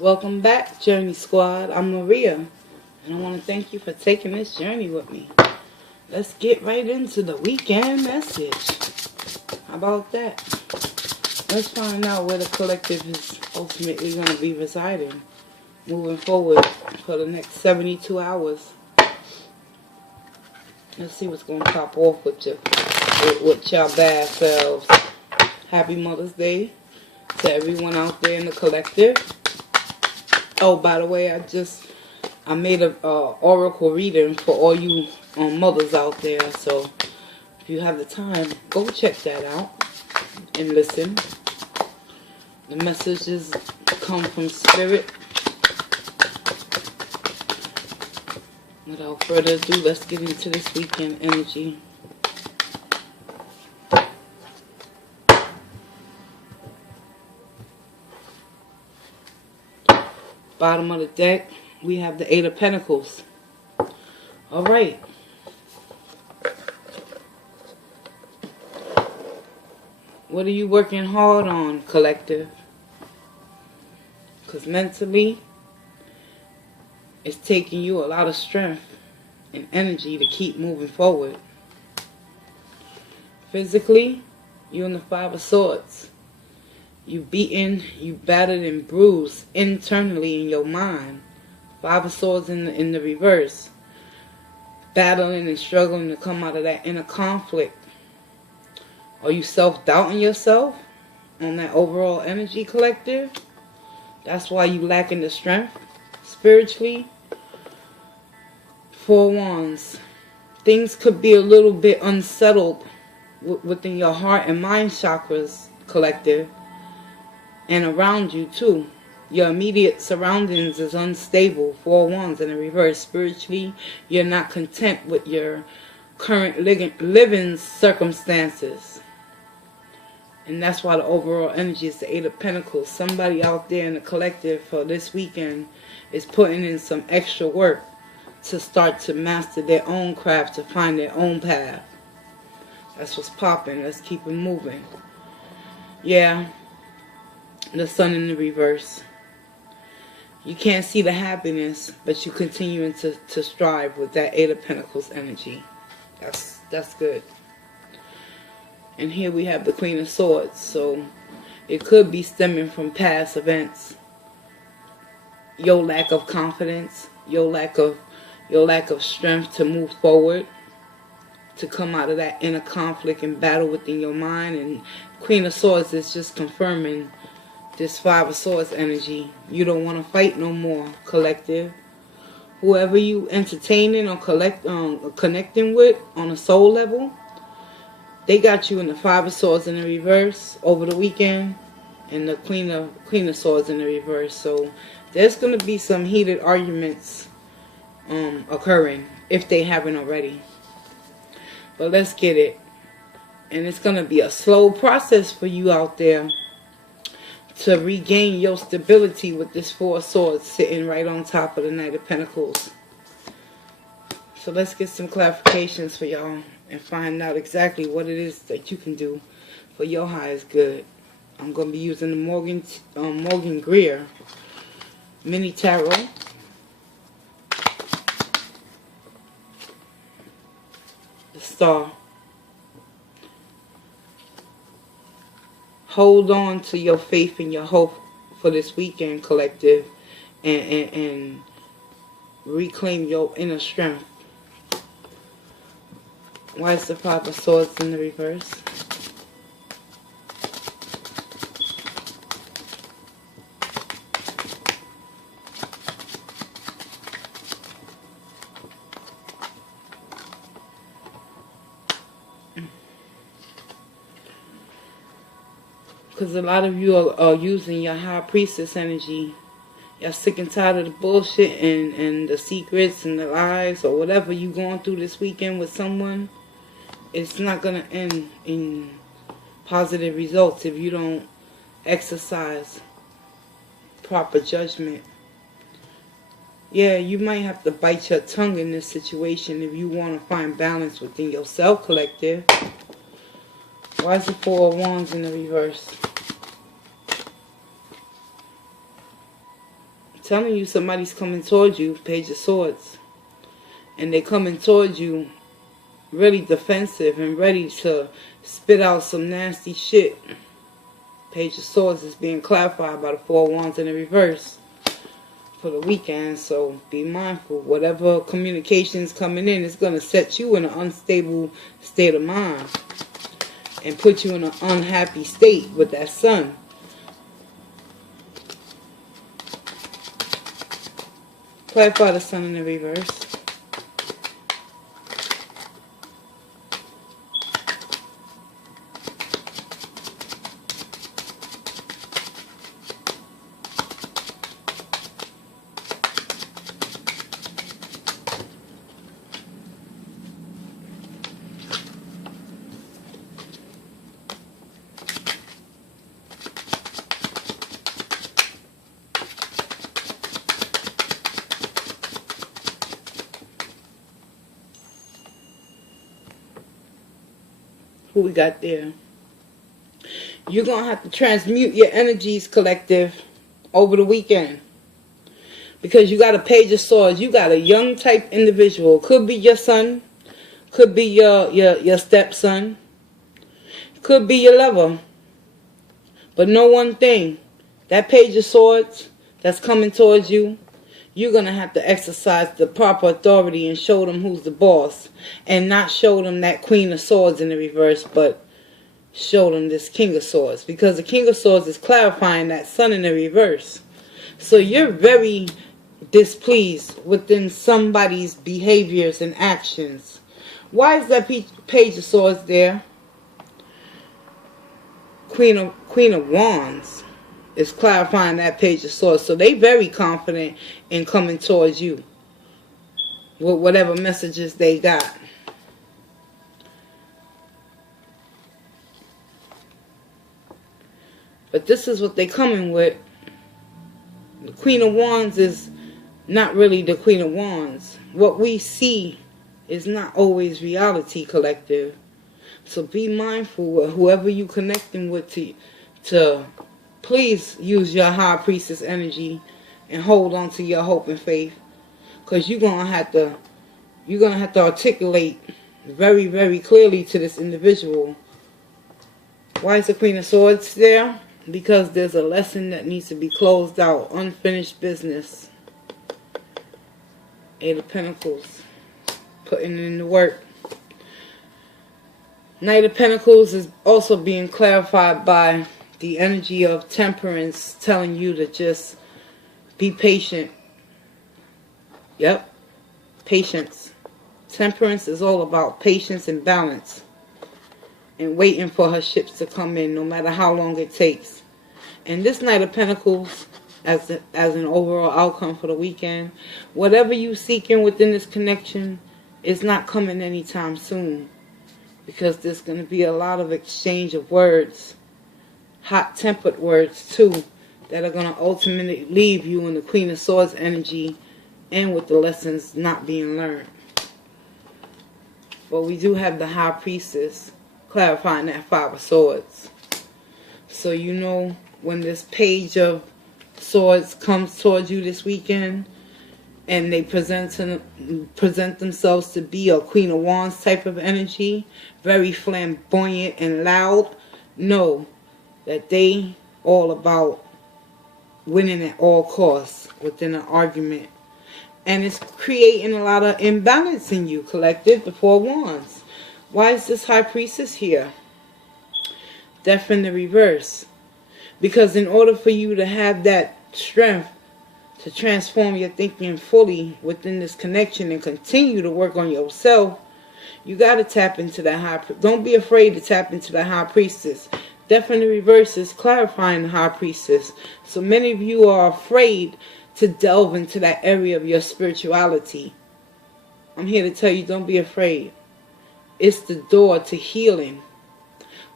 Welcome back, Journey Squad. I'm Maria, and I want to thank you for taking this journey with me. Let's get right into the weekend message. How about that? Let's find out where the collective is ultimately going to be residing moving forward for the next 72 hours. Let's see what's going to pop off with y'all bad selves. Happy Mother's Day to everyone out there in the collective. Oh, by the way, I made a oracle reading for all you mothers out there. So if you have the time, go check that out and listen. The messages come from Spirit. Without further ado, let's get into this weekend energy. Bottom of the deck, we have the Eight of Pentacles. Alright. What are you working hard on, collective? Because mentally, it's taking you a lot of strength and energy to keep moving forward. Physically, you're in the Five of Swords. You beaten, you battered and bruised internally in your mind. Five of Swords in the reverse. Battling and struggling to come out of that inner conflict. Are you self-doubting yourself on that overall energy, collective? That's why you lacking the strength spiritually. Four Wands. Things could be a little bit unsettled within your heart and mind chakras, collective. And around you too. Your immediate surroundings is unstable. Four Wands in the reverse. Spiritually, you're not content with your current living circumstances. And that's why the overall energy is the Eight of Pentacles. Somebody out there in the collective for this weekend is putting in some extra work to start to master their own craft, to find their own path. That's what's popping. Let's keep it moving. Yeah. The Sun in the reverse. You can't see the happiness, but you continuing to strive with that Eight of Pentacles energy. That's good. And here we have the Queen of Swords. So it could be stemming from past events. Your lack of confidence, your lack of strength to move forward, to come out of that inner conflict and battle within your mind. And Queen of Swords is just confirming this Five of Swords energy. You don't want to fight no more, collective. Whoever you entertaining or connecting with on a soul level, they got you in the Five of Swords in the reverse over the weekend, and the Queen of Swords in the reverse. So there's going to be some heated arguments occurring if they haven't already. But let's get it. And it's going to be a slow process for you out there to regain your stability with this Four of Swords sitting right on top of the Knight of Pentacles. So let's get some clarifications for y'all and find out exactly what it is that you can do for your highest good. I'm going to be using the Morgan Greer Mini Tarot. The Star. Hold on to your faith and your hope for this weekend, collective, and reclaim your inner strength. Why is the Five of Swords in the reverse? Because a lot of you are using your High Priestess energy. Y'all sick and tired of the bullshit and the secrets and the lies or whatever you going through this weekend with someone. It's not going to end in positive results if you don't exercise proper judgment. Yeah, you might have to bite your tongue in this situation if you want to find balance within yourself, collective. Why is the Four of Wands in the reverse? telling you somebody's coming towards you, Page of Swords. And they're coming towards you really defensive and ready to spit out some nasty shit. Page of Swords is being clarified by the Four of Wands in the reverse for the weekend. So be mindful. Whatever communication's coming in is going to set you in an unstable state of mind and put you in an unhappy state with that sun. Clarify the sun in the reverse. Who we got there? You're going to have to transmute your energies, collective, over the weekend. Because you got a Page of Swords. You got a young type individual. Could be your son. Could be your stepson. Could be your lover. But know one thing. That Page of Swords that's coming towards you, you're going to have to exercise the proper authority and show them who's the boss. And not show them that Queen of Swords in the reverse, but show them this King of Swords. Because the King of Swords is clarifying that sun in the reverse. So you're very displeased within somebody's behaviors and actions. Why is that Page of Swords there? Queen of Wands is clarifying that Page of Swords. So they very confident in coming towards you with whatever messages they got. But this is what they're coming with. The Queen of Wands is not really the Queen of Wands. What we see is not always reality, collective. So be mindful of whoever you connecting with to please use your High Priestess energy and hold on to your hope and faith. Because you're gonna have to articulate very, very clearly to this individual. Why is the Queen of Swords there? Because there's a lesson that needs to be closed out. Unfinished business. Eight of Pentacles. Putting in the work. Knight of Pentacles is also being clarified by the energy of Temperance, telling you to just be patient. Yep. Patience. Temperance is all about patience and balance. And waiting for her ships to come in, no matter how long it takes. And this Knight of Pentacles, as an overall outcome for the weekend, whatever you seeking within this connection is not coming anytime soon. Because there's going to be a lot of exchange of words. Hot-tempered words, too, that are going to ultimately leave you in the Queen of Swords energy and with the lessons not being learned. But we do have the High Priestess clarifying that Five of Swords. So you know when this Page of Swords comes towards you this weekend and they present themselves to be a Queen of Wands type of energy, very flamboyant and loud, know that they all about winning at all costs within an argument. And it's creating a lot of imbalance in you, collective, the Four of Wands. Why is this High Priestess here? Death in the reverse. Because in order for you to have that strength to transform your thinking fully within this connection and continue to work on yourself, you got to tap into that High Priestess. Don't be afraid to tap into the High Priestess. Death in the reverse is clarifying the High Priestess. So many of you are afraid to delve into that area of your spirituality. I'm here to tell you, don't be afraid. It's the door to healing.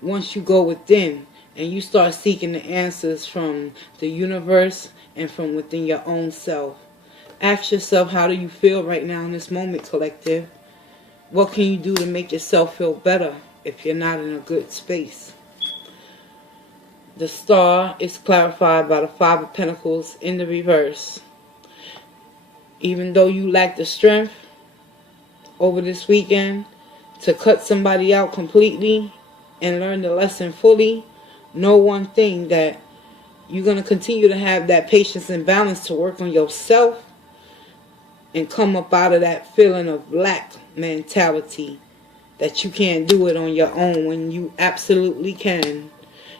Once you go within and you start seeking the answers from the universe and from within your own self. Ask yourself, how do you feel right now in this moment, collective? What can you do to make yourself feel better if you're not in a good space? The Star is clarified by the Five of Pentacles in the reverse. Even though you lack the strength over this weekend to cut somebody out completely and learn the lesson fully, know one thing, that you're going to continue to have that patience and balance to work on yourself and come up out of that feeling of lack mentality, that you can't do it on your own when you absolutely can.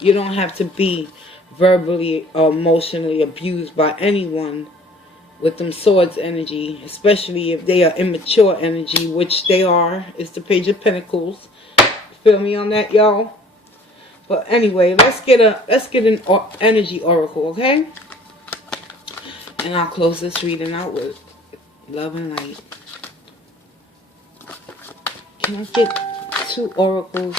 You don't have to be verbally or emotionally abused by anyone with them swords energy, especially if they are immature energy, which they are. It's the Page of Pentacles. Feel me on that, y'all? But anyway, let's get an energy oracle, okay? And I'll close this reading out with love and light. Can I get 2 oracles?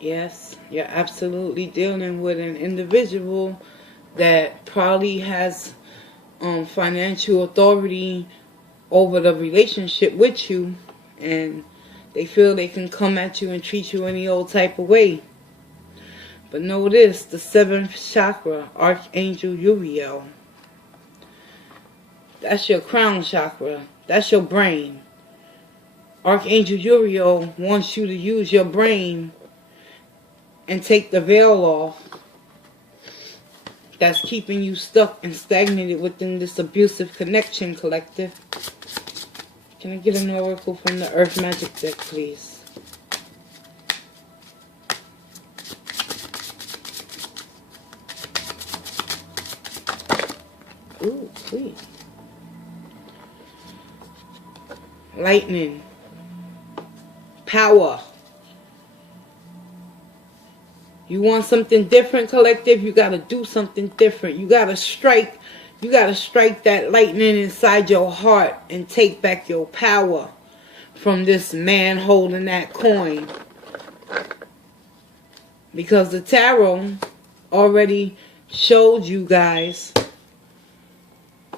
Yes, you're absolutely dealing with an individual that probably has financial authority over the relationship with you, and they feel they can come at you and treat you any old type of way. But know this, the 7th chakra, Archangel Uriel, that's your crown chakra. That's your brain. Archangel Uriel wants you to use your brain and take the veil off that's keeping you stuck and stagnated within this abusive connection, collective. Can I get an oracle from the Earth Magic deck, please? Ooh, please. Lightning. Power. You want something different, collective? You got to do something different. You got to strike. You got to strike that lightning inside your heart and take back your power from this man holding that coin. Because the tarot already showed you guys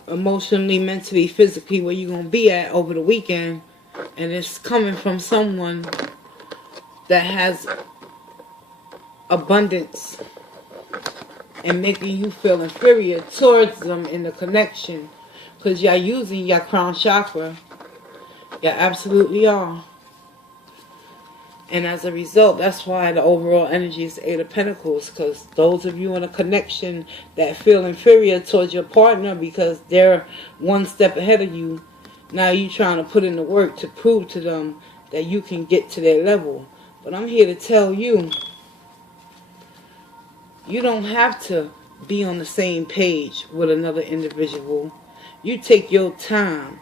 emotionally, mentally, physically where you're going to be at over the weekend. And it's coming from someone that has abundance and making you feel inferior towards them in the connection, because you're using your crown chakra. You absolutely are. And as a result, that's why the overall energy is 8 of Pentacles, because those of you in a connection that feel inferior towards your partner because they're one step ahead of you, now you're trying to put in the work to prove to them that you can get to their level. But I'm here to tell you, you don't have to be on the same page with another individual. You take your time.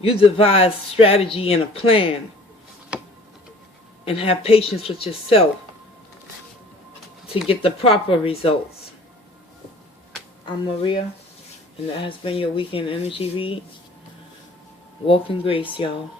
You devise strategy and a plan. And have patience with yourself to get the proper results. I'm Maria, and that has been your weekend energy read. Walk in grace, y'all.